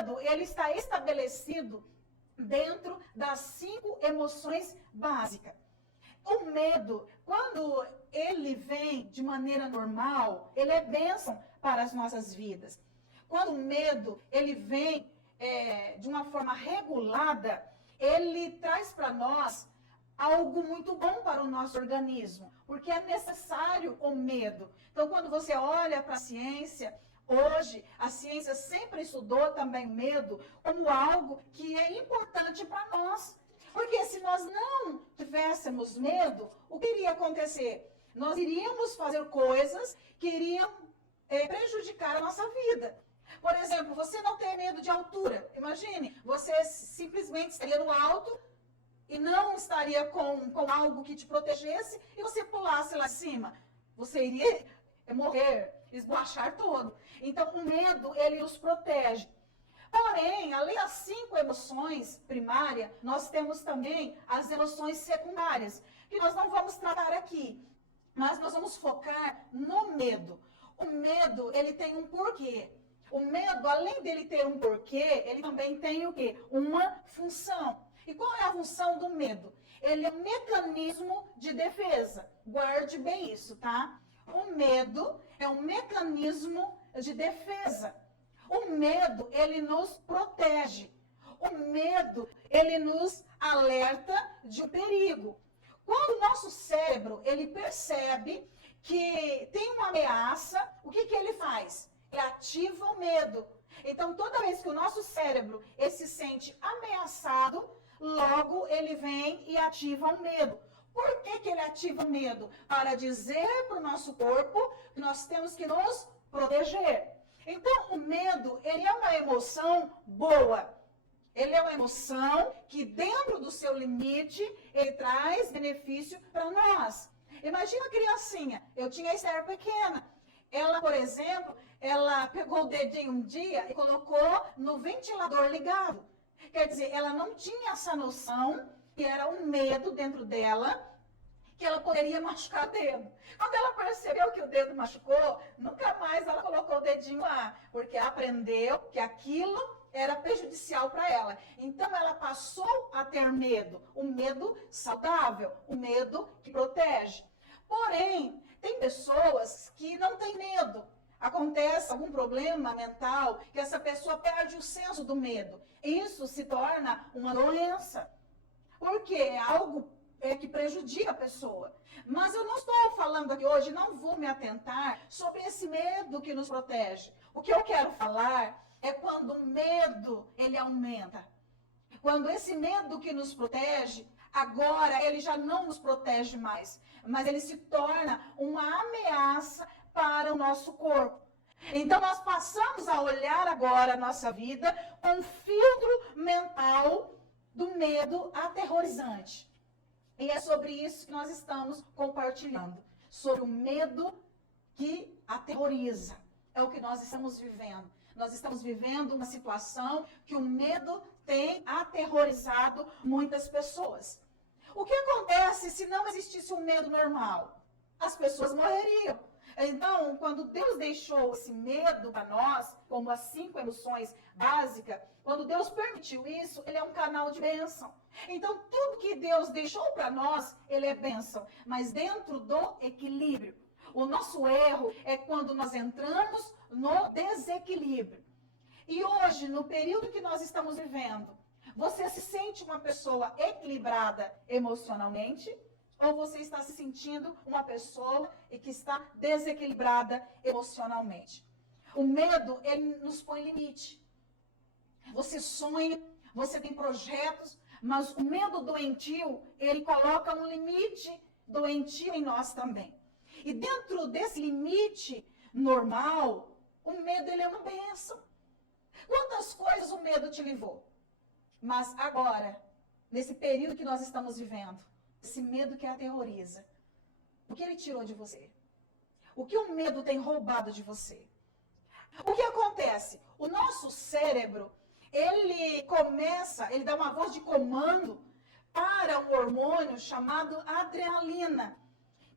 medo, ele está estabelecido dentro das 5 emoções básicas. O medo, quando ele vem de maneira normal, ele é bênção para as nossas vidas. Quando o medo, ele vem de uma forma regulada, ele traz para nós algo muito bom para o nosso organismo, porque é necessário o medo. Então, quando você olha para a ciência, hoje, a ciência sempre estudou também o medo como algo que é importante para nós. Porque se nós não tivéssemos medo, o que iria acontecer? Nós iríamos fazer coisas que iriam prejudicar a nossa vida. Por exemplo, você não tem medo de altura. Imagine, você simplesmente estaria no alto e não estaria com algo que te protegesse e você pulasse lá em cima. Você iria morrer, esborrachar todo. Então, o medo, ele nos protege. Porém, além das 5 emoções primárias, nós temos também as emoções secundárias, que nós não vamos tratar aqui, mas nós vamos focar no medo. O medo, ele tem um porquê. O medo, além dele ter um porquê, ele também tem o quê? Uma função. E qual é a função do medo? Ele é um mecanismo de defesa. Guarde bem isso, tá? O medo é um mecanismo de defesa. O medo, ele nos protege. O medo, ele nos alerta de um perigo. Quando o nosso cérebro, ele percebe que tem uma ameaça, o que ele faz? Ele ativa o medo. Então, toda vez que o nosso cérebro ele se sente ameaçado, logo ele vem e ativa o medo. Por que ele ativa o medo? Para dizer para o nosso corpo que nós temos que nos proteger. Então, o medo, ele é uma emoção boa. Ele é uma emoção que, dentro do seu limite, ele traz benefício para nós. Imagina a criancinha. Eu tinha a Esther pequena. Ela, por exemplo, ela pegou o dedinho um dia e colocou no ventilador ligado. Quer dizer, ela não tinha essa noção que era um medo dentro dela, que ela poderia machucar o dedo. Quando ela percebeu que o dedo machucou, nunca mais ela colocou o dedinho lá, porque ela aprendeu que aquilo era prejudicial para ela. Então, ela passou a ter medo, o medo saudável, o medo que protege. Porém, tem pessoas que não têm medo. Acontece algum problema mental que essa pessoa perde o senso do medo. Isso se torna uma doença, porque é algo que prejudica a pessoa. Mas eu não estou falando aqui hoje, não vou me atentar sobre esse medo que nos protege. O que eu quero falar é quando o medo, ele aumenta. Quando esse medo que nos protege, agora ele já não nos protege mais, mas ele se torna uma ameaça para o nosso corpo. Então nós passamos a olhar agora a nossa vida com um filtro mental do medo aterrorizante. E é sobre isso que nós estamos compartilhando, sobre o medo que aterroriza. É o que nós estamos vivendo. Nós estamos vivendo uma situação que o medo tem aterrorizado muitas pessoas. O que acontece se não existisse um medo normal? As pessoas morreriam. Então, quando Deus deixou esse medo para nós, como as 5 emoções básicas, quando Deus permitiu isso, ele é um canal de bênção. Então, tudo que Deus deixou para nós, ele é bênção, mas dentro do equilíbrio. O nosso erro é quando nós entramos no desequilíbrio. E hoje, no período que nós estamos vivendo, você se sente uma pessoa equilibrada emocionalmente? Ou você está se sentindo uma pessoa que está desequilibrada emocionalmente? O medo, ele nos põe limite. Você sonha, você tem projetos, mas o medo doentio, ele coloca um limite doentio em nós também. E dentro desse limite normal, o medo, ele é uma bênção. Quantas coisas o medo te levou? Mas agora, nesse período que nós estamos vivendo, esse medo que aterroriza, o que ele tirou de você? O que o medo tem roubado de você? O que acontece? O nosso cérebro, ele dá uma voz de comando para um hormônio chamado adrenalina.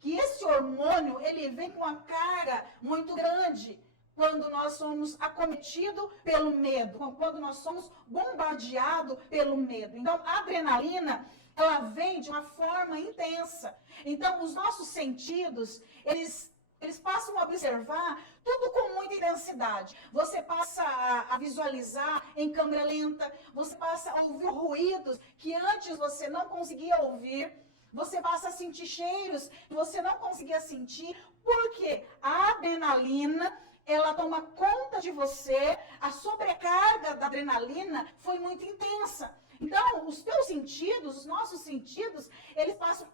Que esse hormônio, ele vem com uma carga muito grande quando nós somos acometidos pelo medo, quando nós somos bombardeados pelo medo. Então, a adrenalina, ela vem de uma forma intensa. Então, os nossos sentidos, eles passam a observar tudo com muita intensidade. Você passa a visualizar em câmera lenta, você passa a ouvir ruídos que antes você não conseguia ouvir, você passa a sentir cheiros que você não conseguia sentir, porque a adrenalina, ela toma conta de você, a sobrecarga da adrenalina foi muito intensa. Então, os teus sentidos, os nossos sentidos, eles passam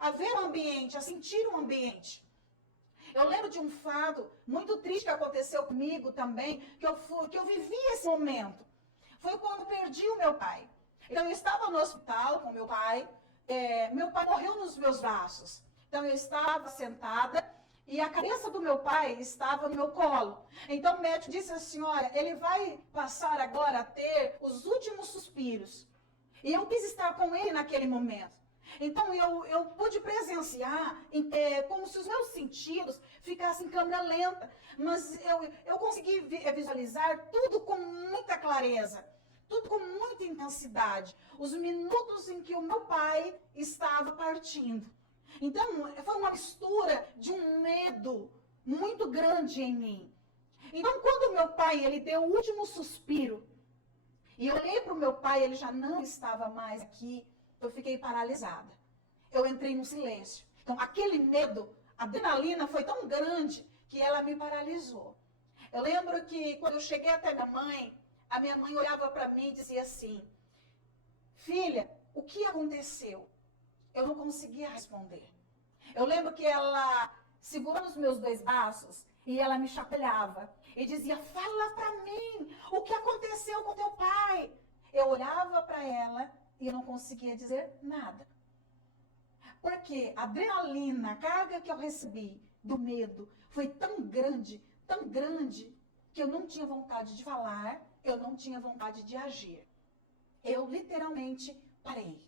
a ver o ambiente, a sentir o ambiente. Eu lembro de um fato muito triste que aconteceu comigo também, que eu vivi esse momento. Foi quando perdi o meu pai. Então, eu estava no hospital com meu pai morreu nos meus braços. Então, eu estava sentada e a cabeça do meu pai estava no meu colo. Então, o médico disse assim, olha, ele vai passar agora a ter os últimos suspiros. E eu quis estar com ele naquele momento. Então, eu pude presenciar como se os meus sentidos ficassem em câmera lenta. Mas eu consegui visualizar tudo com muita clareza, tudo com muita intensidade. Os minutos em que o meu pai estava partindo. Então, foi uma mistura de um medo muito grande em mim. Então, quando meu pai, ele deu o último suspiro, e eu olhei para o meu pai, ele já não estava mais aqui, eu fiquei paralisada. Eu entrei no silêncio. Então, aquele medo, a adrenalina foi tão grande que ela me paralisou. Eu lembro que quando eu cheguei até a minha mãe olhava para mim e dizia assim, filha, o que aconteceu? Eu não conseguia responder. Eu lembro que ela segurou nos meus dois braços e ela me chacoalhava e dizia, fala para mim, o que aconteceu com teu pai? Eu olhava para ela e eu não conseguia dizer nada. Porque a adrenalina, a carga que eu recebi do medo foi tão grande, que eu não tinha vontade de falar, eu não tinha vontade de agir. Eu literalmente parei.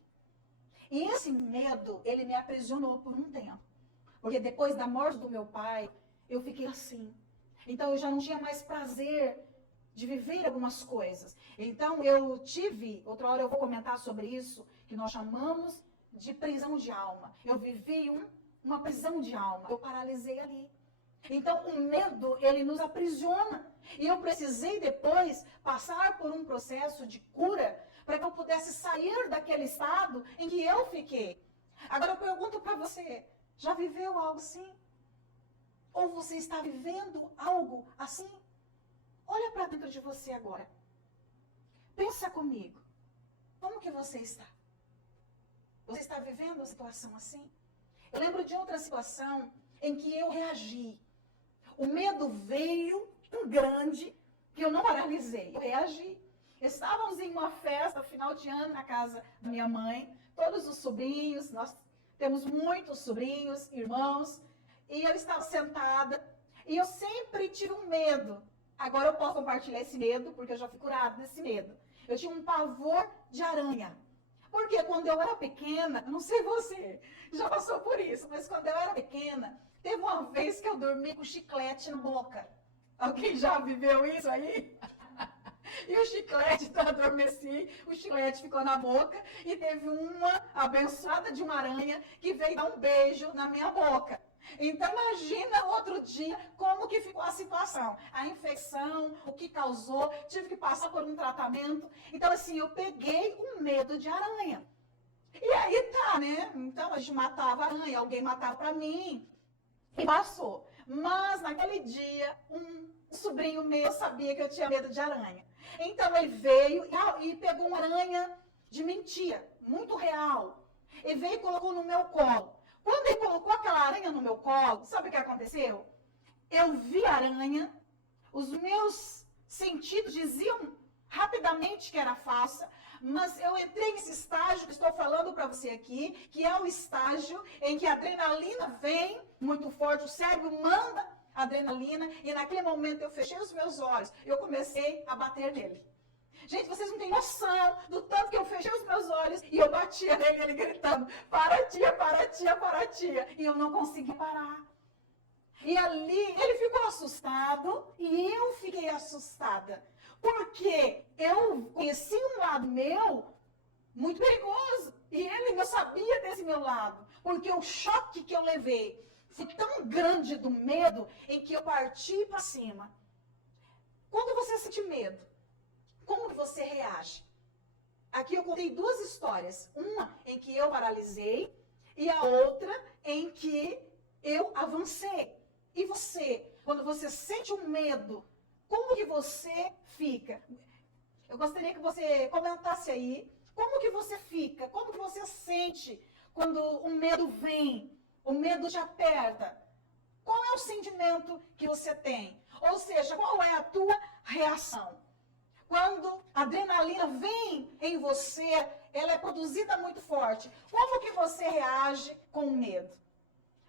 E esse medo, ele me aprisionou por um tempo. Porque depois da morte do meu pai, eu fiquei assim. Então, eu já não tinha mais prazer de viver algumas coisas. Então, eu tive, outra hora eu vou comentar sobre isso, que nós chamamos de prisão de alma. Eu vivi uma prisão de alma. Eu paralisei ali. Então, o medo, ele nos aprisiona. E eu precisei depois passar por um processo de cura para que eu pudesse sair daquele estado em que eu fiquei. Agora eu pergunto para você, já viveu algo assim? Ou você está vivendo algo assim? Olha para dentro de você agora. Pensa comigo. Como que você está? Você está vivendo uma situação assim? Eu lembro de outra situação em que eu reagi. O medo veio tão grande que eu não paralisei. Eu reagi. Estávamos em uma festa, final de ano, na casa da minha mãe. Todos os sobrinhos, nós temos muitos sobrinhos, irmãos. E eu estava sentada. E eu sempre tive um medo. Agora eu posso compartilhar esse medo, porque eu já fui curada desse medo. Eu tinha um pavor de aranha. Porque quando eu era pequena, não sei você, já passou por isso, mas quando eu era pequena, teve uma vez que eu dormi com chiclete na boca. Alguém já viveu isso aí? E o chiclete, então, adormeci, o chiclete ficou na boca e teve uma abençoada de uma aranha que veio dar um beijo na minha boca. Então, imagina outro dia como que ficou a situação. A infecção, o que causou, tive que passar por um tratamento. Então, assim, eu peguei um medo de aranha. E aí tá, né? Então, a gente matava a aranha, alguém matava pra mim. E passou. Mas, naquele dia, um sobrinho meu sabia que eu tinha medo de aranha. Então, ele veio e pegou uma aranha de mentira, muito real. E veio e colocou no meu colo. Quando ele colocou aquela aranha no meu colo, sabe o que aconteceu? Eu vi a aranha, os meus sentidos diziam rapidamente que era falsa, mas eu entrei nesse estágio que estou falando para você aqui, que é o estágio em que a adrenalina vem muito forte, o cérebro manda adrenalina, e naquele momento eu fechei os meus olhos, eu comecei a bater nele. Gente, vocês não têm noção do tanto que eu fechei os meus olhos e eu batia nele, ele gritando, para tia, para tia, para tia. E eu não consegui parar. E ali ele ficou assustado e eu fiquei assustada. Porque eu conheci um lado meu muito perigoso. E ele não sabia desse meu lado. Porque o choque que eu levei foi tão grande do medo em que eu parti para cima. Quando você sente medo, como você reage? Aqui eu contei duas histórias. Uma em que eu paralisei e a outra em que eu avancei. E você, quando você sente um medo, como que você fica? Eu gostaria que você comentasse aí, como que você fica? Como que você sente quando o medo vem? O medo te aperta? Qual é o sentimento que você tem? Ou seja, qual é a tua reação? Quando a adrenalina vem em você, ela é produzida muito forte. Como que você reage com o medo?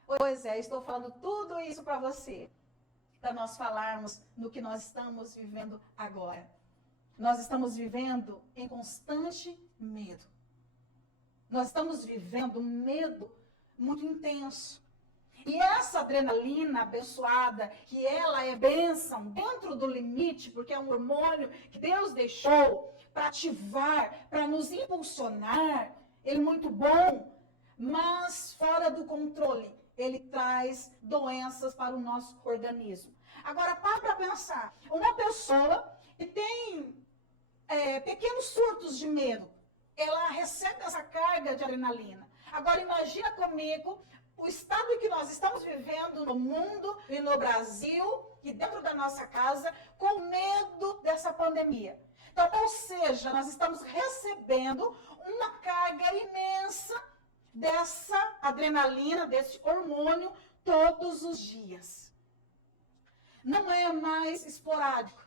Pois é, estou falando tudo isso para você, para nós falarmos no que nós estamos vivendo agora. Nós estamos vivendo em constante medo. Nós estamos vivendo um medo muito intenso. E essa adrenalina abençoada, que ela é bênção dentro do limite, porque é um hormônio que Deus deixou para ativar, para nos impulsionar, ele é muito bom, mas fora do controle. Ele traz doenças para o nosso organismo. Agora, para pensar, uma pessoa que tem pequenos surtos de medo, ela recebe essa carga de adrenalina. Agora, imagina comigo o estado em que nós estamos vivendo no mundo e no Brasil e dentro da nossa casa com medo dessa pandemia. Então, ou seja, nós estamos recebendo uma carga imensa dessa adrenalina, desse hormônio, todos os dias. Não é mais esporádico,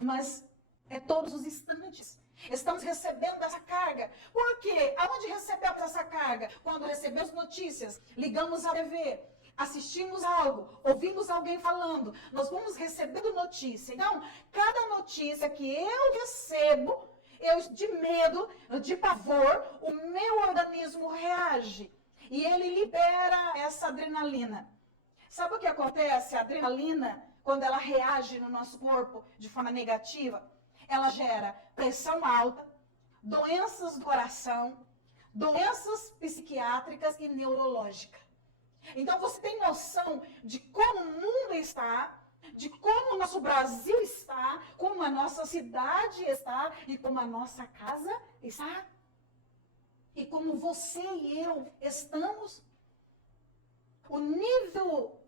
mas é todos os instantes. Estamos recebendo essa carga. Por quê? Aonde recebemos essa carga? Quando recebemos notícias, ligamos a TV, assistimos algo, ouvimos alguém falando, nós vamos recebendo notícia. Então, cada notícia que eu recebo, de medo, de pavor, o meu organismo reage. E ele libera essa adrenalina. Sabe o que acontece? A adrenalina, quando ela reage no nosso corpo de forma negativa, ela gera pressão alta, doenças do coração, doenças psiquiátricas e neurológicas. Então, você tem noção de como o mundo está, de como o nosso Brasil está, como a nossa cidade está e como a nossa casa está? E como você e eu estamos? O nível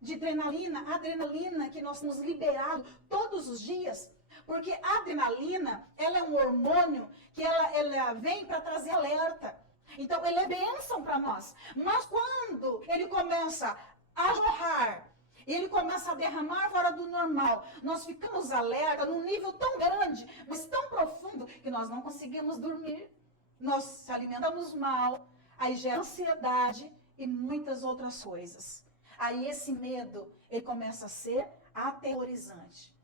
de adrenalina que nós temos liberado todos os dias, porque a adrenalina, ela é um hormônio que ela vem para trazer alerta. Então, ele é bênção para nós. Mas quando ele começa a jorrar, ele começa a derramar fora do normal, nós ficamos alerta num nível tão grande, mas tão profundo, que nós não conseguimos dormir. Nós se alimentamos mal, aí gera ansiedade e muitas outras coisas. Aí esse medo, ele começa a ser aterrorizante.